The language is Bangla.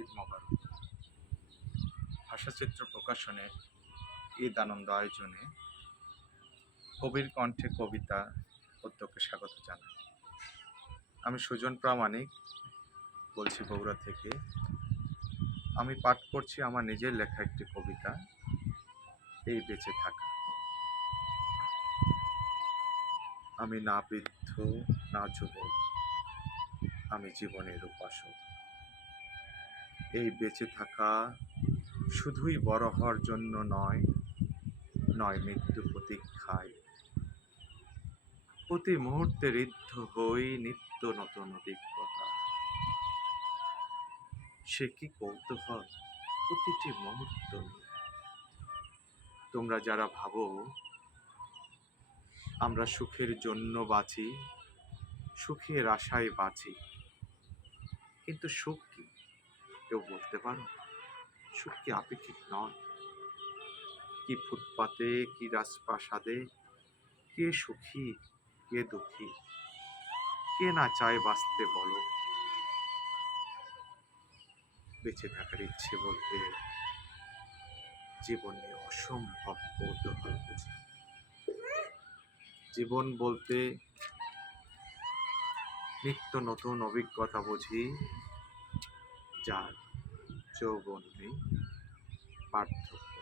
ঈদ মোবারক। ভাষাচিত্র প্রকাশনের ঈদ আনন্দ আয়োজনে কবির কণ্ঠে কবিতা উদ্যোগকে স্বাগত জানাই। আমি সুজন প্রামাণিক বলছি বগুড়া থেকে। আমি পাঠ করছি আমার নিজের লেখা একটি কবিতা, এই বেঁচে থাকা। আমি না বৃদ্ধ না যুবক, আমি জীবনের উপাসক। এই বেঁচে থাকা শুধুই বড় হওয়ার জন্য নয়, মৃত্যু প্রতীক্ষায়। প্রতি মুহূর্তে ঋদ্ধ হই নিত্য নতুন অভিজ্ঞতা। সে কি কৌতূহল প্রতিটি মুহূর্ত নিয়ে। তোমরা যারা ভাবো আমরা সুখের জন্য বাঁচি, সুখের আশায় বাঁচি, কিন্তু সুখ কি কেউ বলতে পারো? সুখ কি আপেক্ষিক নয়? কি ফুটপাতে, কি রাজপ্রাসাদে, কে সুখী কে দুঃখী, কে না চায় বাঁচতে বলো? বেঁচে থাকার ইচ্ছে বলতে জীবনে অসম্ভব কৌতূহল বুঝি। জীবন বলতে নিত্য নতুন অভিজ্ঞতা বুঝি, যার যৌবন নেই, পার্থক্য